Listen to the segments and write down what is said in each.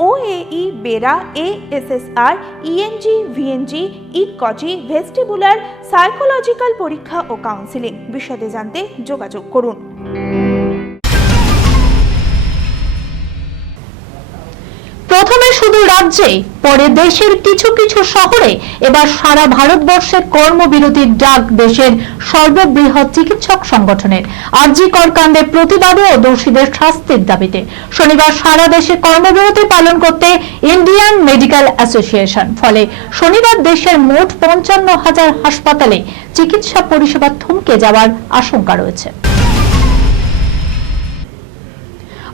OAE BERA ASSR ENG VNG ইকজি vestibular psychological পরীক্ষা ও কাউন্সিলিং বিশদে জানতে যোগাযোগ করুন। রাজ্যে, পরে দেশের কিছু কিছু শহরে এবার সারা ভারতবর্ষে কর্মবিরতির ডাক দেশের সর্ববৃহৎ চিকিৎসক সংগঠনের। আরজি কর কাণ্ডে প্রতিবাদে ও দোষীদের শাস্তির দাবিতে। শনিবার সারা দেশে কর্মবিরতি পালন করতে ইন্ডিয়ান মেডিকেল অ্যাসোসিয়েশন, ফলে শনিবার দেশের মোট পঞ্চান্ন হাজার হাসপাতালে চিকিৎসা পরিষেবা থমকে যাওয়ার আশঙ্কা রয়েছে।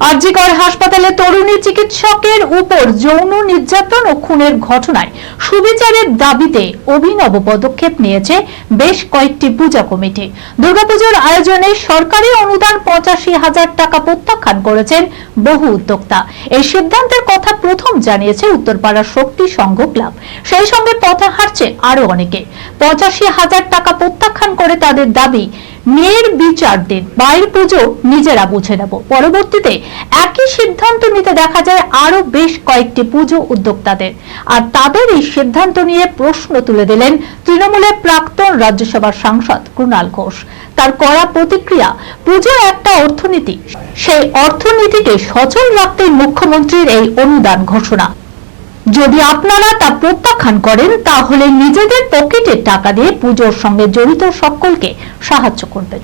আরজিকর হাসপাতালে তরুণী চিকিৎসকের উপর যৌন নির্যাতন ও খুনের ঘটনায় সুবিচারের দাবিতে অভিনব পদক্ষেপ নিয়েছে বেশ কয়েকটি পূজা কমিটি। দুর্গাপুজোর আয়োজনে সরকারি অনুদান পঁচাশি হাজার টাকা প্রত্যাখ্যান করেছেন বহু উদ্যোক্তা। এই সিদ্ধান্তের কথা প্রথম জানিয়েছে উত্তরপাড়া শক্তি সংঘ ক্লাব। সেই সঙ্গে পথে হারছে আরও অনেকে। পঁচাশি হাজার টাকা প্রত্যাখ্যান করে তাদের দাবি, মেয়ের বিচার দিন বাইর পুজো নিজেরা বুঝে নেব। পরবর্তীতে একই সিদ্ধান্ত নিতে দেখা যায় আরও বেশ কয়েকটি পুজো উদ্যোক্তাদের। আর তাদের এই সিদ্ধান্ত নিয়ে প্রশ্ন তুলে দিলেন তৃণমূলের প্রাক্তন রাজ্যসভার সাংসদ কুণাল ঘোষ। তার করা প্রতিক্রিয়া পুজো একটা অর্থনীতি। সেই অর্থনীতিকে সচল রাখতেই মুখ্যমন্ত্রীর এই অনুদান ঘোষণা। যদি আপনারা তা প্রত্যাখ্যান করেন, তাহলে নিজেদের পকেটের টাকা দিয়ে পুজোর সঙ্গে জড়িত সকলকে সাহায্য করবেন।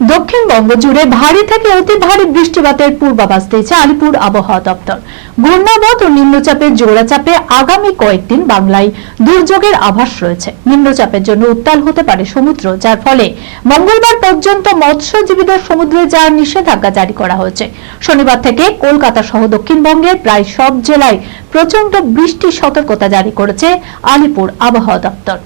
দক্ষিণবঙ্গ জুড়ে ভারী থেকে অতি ভারী বৃষ্টিপাতের পূর্বাভাস দিয়েছে আলিপুর আবহাওয়া দপ্তর। ঘূর্ণাবত ও নিম্নচাপের জোড়াচাপে আগামী কয়েকদিন বাংলায় দুর্যোগের আভাস রয়েছে। নিম্নচাপের জন্য উত্তাল হতে পারে সমুদ্র, যার ফলে মঙ্গলবার পর্যন্ত মৎস্যজীবীদের সমুদ্রে যাওয়ার নিষেধাজ্ঞা জারি করা হয়েছে। শনিবার থেকে কলকাতা সহ দক্ষিণবঙ্গের প্রায় সব জেলায় প্রচণ্ড বৃষ্টির সতর্কতা জারি করেছে আলিপুর আবহাওয়া দপ্তর।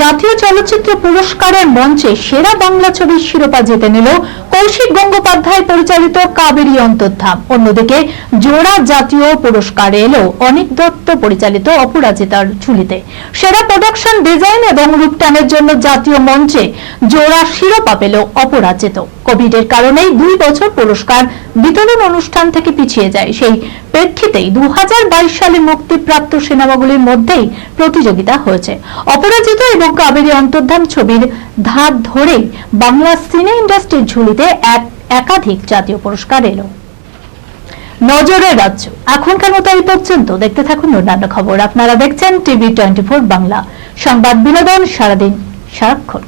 জাতীয় চলচ্চিত্র পুরস্কারের মঞ্চে সেরা বাংলা ছবির শিরোপা জিতে নিল কৌশিক গঙ্গোপাধ্যায় পরিচালিত কাবেরী অন্তর্ধাম। অন্যদিকে জোড়া জাতীয় পুরস্কার এলো অনিক দত্ত পরিচালিত অপরাজিতার ঝুলিতে। সেরা প্রোডাকশন ডিজাইন এবং রূপটানের জন্য জাতীয় মঞ্চে জোড়া শিরোপা পেল অপরাজিত কোভিডের কারণেই দুই বছর পুরস্কার বিতরণ অনুষ্ঠান থেকে পিছিয়ে যায়। সেই প্রেক্ষিতেই দু সালে মুক্তিপ্রাপ্ত সিনেমাগুলির মধ্যেই প্রতিযোগিতা হয়েছে। অপরাজিত এবং কাবেরী অন্তর্ধান ছবির ধার ধরেই বাংলা সিনে ইন্ডাস্ট্রির ঝুলিতে এক একাধিক জাতীয় পুরস্কার এলো। নজরের রাজ্য। এখনকার মতো এই পর্যন্ত দেখতে থাকুন অন্যান্য খবর। আপনারা দেখছেন টিভি টোয়েন্টি বাংলা। সংবাদ বিনোদন সারাদিন সারাক্ষণ।